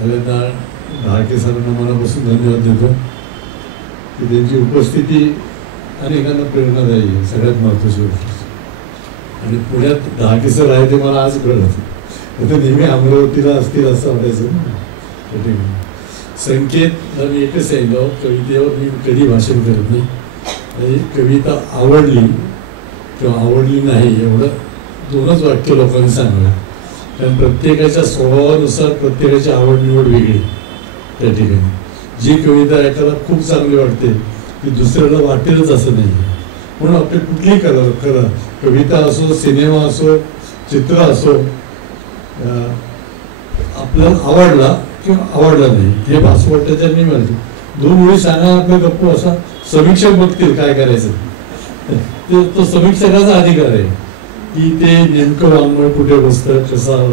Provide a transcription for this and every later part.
पहिल्यांदा ढाके सरांना मनापासून धन्यवाद देतो की त्यांची उपस्थिती अनेकांना प्रेरणादायी आहे, सगळ्यात महत्त्वाची गोष्ट. आणि पुण्यात ढाके सर आहे ते मला आज कळलं. तर नेहमी अमरावतीला असतील असं वाटायचं ना. संकेत मी एकच सांगितलं, कवितेवर मी कधी भाषण करत नाही. आणि कविता आवडली किंवा आवडली नाही एवढं दोनच वाक्य लोकांनी सांगावं. कारण प्रत्येकाच्या स्वभावानुसार प्रत्येकाची आवड निवड वेगळी त्या ठिकाणी. जी कविता एखादा खूप चांगली वाटते ती दुसऱ्याला वाटेलच असं नाही. म्हणून आपली कुठलीही कला कविता असो, सिनेमा असो, चित्र असो, आपल्याला आवडला किंवा आवडला नाही हे असं वाटतं त्यांनी माहिती. 2 वेळी सांगा आपल्या गप्प असा समीक्षक बघतील काय करायचं. तो समीक्षकाचा अधिकार आहे की ते नेमकं वाङ्मय कुठे बसतं कसं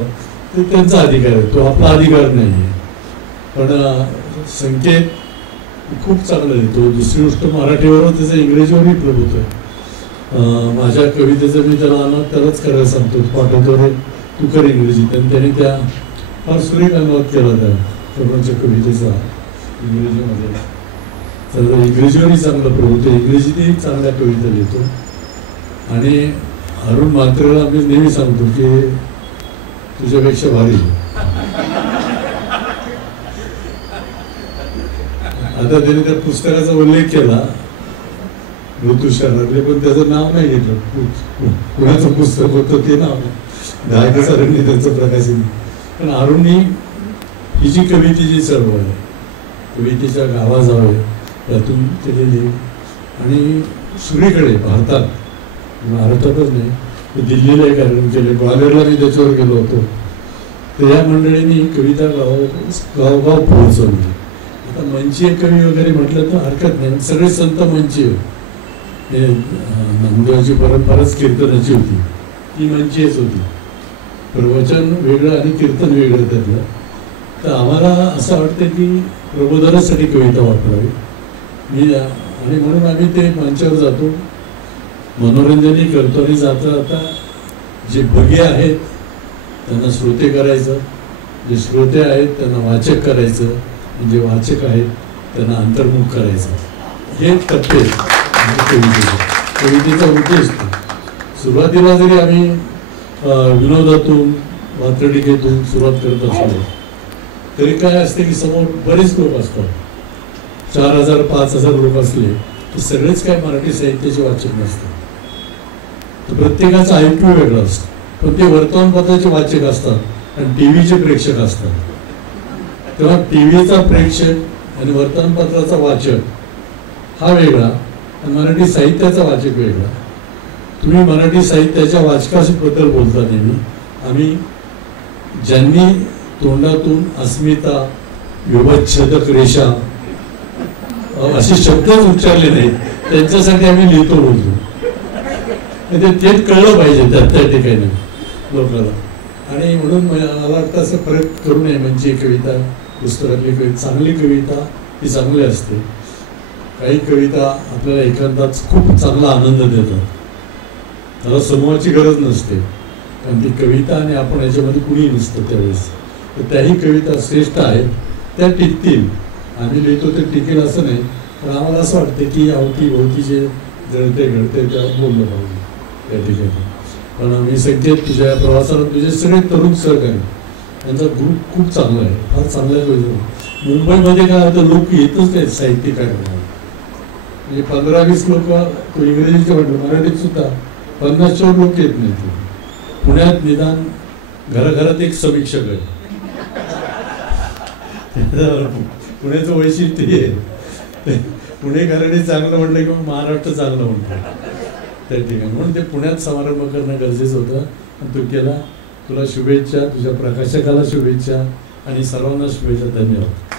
ते त्यांचा अधिकार आहे, तो आपला अधिकार नाही आहे. पण संकेत खूप चांगलं लिहितो. दुसरी गोष्ट मराठीवर त्याचं इंग्रजीवरही प्रभुत्व आहे. माझ्या कवितेचं मी त्यालाच करायला सांगतो, पाठवतो रे तू कर इंग्रजीत. आणि त्याने त्या फार सुरेख अनुवाद केला त्या सर्वांच्या कवितेचा इंग्रजीमध्ये. तर इंग्रजीवरही चांगलं प्रभुत्व, इंग्रजीतही चांगल्या कविता लिहितो. आणि अरुण म्हात्रेला आम्ही नेहमी सांगतो की तुझ्यापेक्षा भारी. आता त्याने त्या पुस्तकाचा उल्लेख केला ऋतुशरातले, पण त्याचं नाव नाही घेतलं. कुणाचं पुस्तक होतं ते नाव ढाके सरांनी त्यांचं प्रकाशन. पण अरुणनी ही जी कवितेची सर्व आहे, कवितेच्या गावा जावे त्यातून केलेली आणि सगळीकडे भारतातच नाही, दिल्लीला एक कार्यक्रम केले, ग्वाल्हेरला मी त्याच्यावर गेलो होतो. तर या मंडळींनी कविता गावोगाव पोहोचवली. आता मंचीय कवी वगैरे म्हटलं तर हरकत नाही, सगळे संत मंचीय. हे नामदेवाची परंपराच कीर्तनाची होती, ती मंचीयच होती. प्रवचन वेगळं आणि कीर्तन वेगळं त्यातलं. तर आम्हाला असं वाटतं की प्रबोधनासाठी कविता वापरावी आणि म्हणून आम्ही ते मंचावर जातो, मनोरंजनही करतो. आणि जाता जाता जे भगे आहेत त्यांना श्रोते करायचं, जे श्रोते आहेत त्यांना वाचक करायचं, जे वाचक आहेत त्यांना अंतर्मुख करायचं. हे टप्पे कवितेचा उद्देश. सुरुवातीला जरी आम्ही विनोदातून वात्रटिकेतून सुरुवात करत असलो तरी काय असते की समोर बरेच लोक असतात. 4000 5000 लोक असले तर सगळेच काय मराठी साहित्याचे वाचक नसतात. तर प्रत्येकाचं ऐकू वेगळं असतं. पण ते वर्तमानपत्राचे वाचक असतात आणि टी व्हीचे प्रेक्षक असतात. तेव्हा टी व्हीचा प्रेक्षक आणि वर्तमानपत्राचा वाचक हा वेगळा आणि मराठी साहित्याचा वाचक वेगळा. तुम्ही मराठी साहित्याच्या वाचकाबद्दल बोलता नेहमी. आम्ही ज्यांनी तोंडातून अस्मिता, विवच्छेदक रेषा असे शब्दच उच्चारले नाहीत त्यांच्यासाठी आम्ही लिहितो बोलतो. ते कळलं पाहिजे त्या ठिकाणी लोकांना. आणि म्हणून मला वाटतं असं फरक करू नये. म्हणजे कविता पुस्तकातली कविता, चांगली कविता ही चांगली असते. काही कविता आपल्याला एखादाच खूप चांगला आनंद देतात, त्याला समूहाची गरज नसते. कारण ती कविता आणि आपण याच्यामध्ये कुणीही नसतं त्यावेळेस. तर त्याही कविता श्रेष्ठ आहेत, त्या टिकतील. आम्ही लिहितो ते टिकेल असं नाही, पण आम्हाला असं वाटतं की अवतीभोवती जे जळते घडते त्यावर बोललं पाहिजे त्या ठिकाणी. पण आम्ही संकेत तुझ्या प्रवासाला तुझे सगळे तरुण सहकारी त्यांचा ग्रुप खूप चांगला आहे, फार चांगला कविता. मुंबईमध्ये काय होतं, लोक येतच नाहीत साहित्य कार्यक्रमाला. म्हणजे 15-20 लोक इंग्रजीचे म्हटलं, मराठीत सुद्धा 50 लोक येत नाहीत. पुण्यात निदान घराघरात एक समीक्षक आहे. पुण्याचं वैशिष्ट्य हे पुणेकरांनी चांगलं म्हटलं की महाराष्ट्र चांगलं म्हणतो त्या ठिकाणी. म्हणून ते पुण्यात समारंभ करणं गरजेचं होतं आणि तू केला. तुला शुभेच्छा, तुझ्या प्रकाशकाला शुभेच्छा आणि सर्वांना शुभेच्छा. धन्यवाद.